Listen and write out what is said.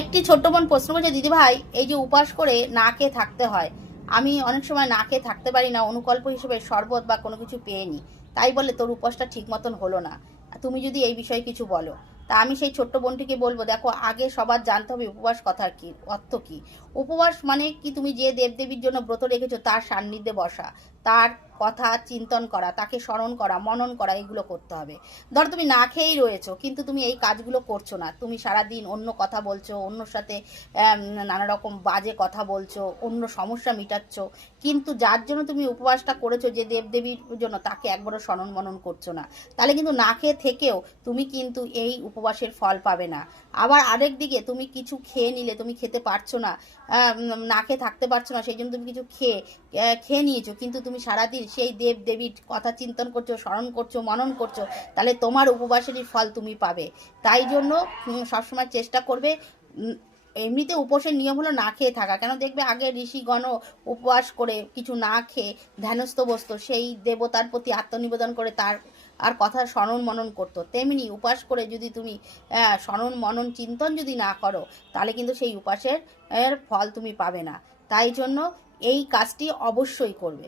একটি ছোট্ট বোন প্রশ্ন করছে, দিদি ভাই, এই যে উপাস করে না খেয়ে থাকতে হয়, আমি অনেক সময় না খেয়ে থাকতে পারি না, অনুকল্প হিসেবে শরবত বা কোনো কিছু পেয়ে নি। তাই বলে তোর উপাসটা ঠিক মতন হলো না। তুমি যদি এই বিষয়ে কিছু বলো। তা আমি সেই ছোট্ট বোনটিকে বলব, দেখো, আগে সবার জানতে হবে উপবাস কথা কি, অর্থ কি। উপবাস মানে কি? তুমি যে দেবদেবীর জন্য ব্রত রেখেছো, তার সান্নিধ্যে বসা। তার কথা, চিন্তন করা, তাকে স্মরণ করা, মনন করা, এগুলো করতে হবে। ধরো তুমি না খেয়েই রয়েছো, কিন্তু তুমি এই কাজগুলো করছ না। তুমি সারাদিন অন্য কথা বলছো, অন্যর সাথে নানা রকম বাজে কথা বলছো, অন্য সমস্যা মিটাচ্ছ, কিন্তু যার জন্য তুমি উপবাসটা করেছ যে দেবদেবীর জন্য, তাকে একবারও স্মরণ মনন করছ না। তাহলে কিন্তু না খেয়ে থেকেও তুমি কিন্তু এই উপবাসের ফল পাবে না। আবার আরেক দিকে তুমি কিছু খেয়ে নিলে, তুমি খেতে পারছ না না খেয়ে থাকতে পারছ না, সেই জন্য তুমি কিছু খেয়ে খেয়ে নিয়েছো, কিন্তু তুমি সারাদিন সেই দেব দেবীর কথা চিন্তন করছ, স্মরণ করছ, মনন করছ, তাহলে তোমার উপবাসেরই ফল তুমি পাবে। তাই জন্য সবসময় চেষ্টা করবে এমনিতে উপোসের নিয়ম হলো না খেয়ে থাকা। কেন দেখবে আগে ঋষিগণ উপবাস করে কিছু না খেয়ে ধ্যানস্থ বসত, সেই দেবতার প্রতি আত্মনিবেদন করে তার আর কথা স্মরণ মনন করতো। তেমনি উপাস করে যদি তুমি স্মরণ মনন চিন্তন যদি না করো, তাহলে কিন্তু সেই উপাসের ফল তুমি পাবে না। তাই জন্য এই কাজটি অবশ্যই করবে।